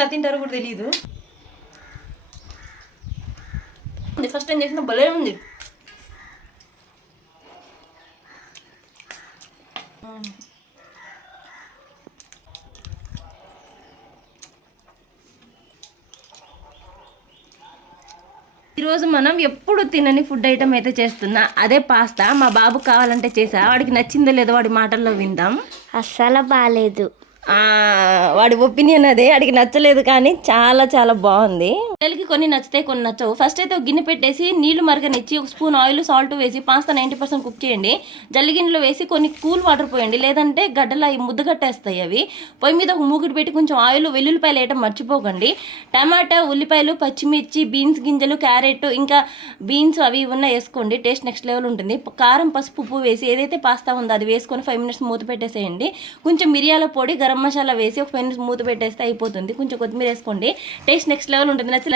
ఎలా తింటారో కూడా తెలియదు ఫస్ట్ టైం చేసిన భలే ఉంది. ఈరోజు మనం ఎప్పుడు తినని ఫుడ్ ఐటమ్ అయితే చేస్తున్నా. అదే పాస్తా. మా బాబు కావాలంటే చేసా. వాడికి నచ్చిందో లేదో వాడి మాటల్లో విందాం. అస్సలు బాగాలేదు వాడి ఒపీనియన్ అదే వాడికి నచ్చలేదు కానీ చాలా చాలా బాగుంది. పిల్లలకి కొన్ని నచ్చితే కొన్ని నచ్చవు. ఫస్ట్ అయితే ఒక గిన్నె పెట్టేసి నీళ్ళు మరగనిచ్చి ఒక స్పూన్ ఆయిల్ సాల్ట్ వేసి పాస్తా నైంటీ పర్సెంట్ కుక్ చేయండి. జల్లి గిన్నెలో వేసి కొన్ని కూల్ వాటర్ పోయండి. లేదంటే గడ్డలు అవి ముద్ద కట్టేస్తాయి అవి. పొయ్యి మీద ఒక మూకుడు పెట్టి కొంచెం ఆయిల్ వెల్లుల్లిపాయలు వేయటం మర్చిపోకండి. టమాటా ఉల్లిపాయలు పచ్చిమిర్చి బీన్స్ గింజలు క్యారెట్ ఇంకా బీన్స్ అవి ఉన్న వేసుకోండి. టేస్ట్ నెక్స్ట్ లెవెల్ ఉంటుంది. కారం పసుపు ఉప్పు వేసి ఏదైతే పాస్తా ఉందో అది వేసుకొని ఫైవ్ మినిట్స్ మూత పెట్టేసేయండి. కొంచెం మిరియాల పొడి గరం మసాలా వేసి ఒక ఫైవ్ మినిట్స్ మూత పెట్టేస్తే అయిపోతుంది. కొంచెం కొత్తిమీర వేసుకోండి. టేస్ట్ నెక్స్ట్ లెవెల్ ఉంటుంది. నచ్చి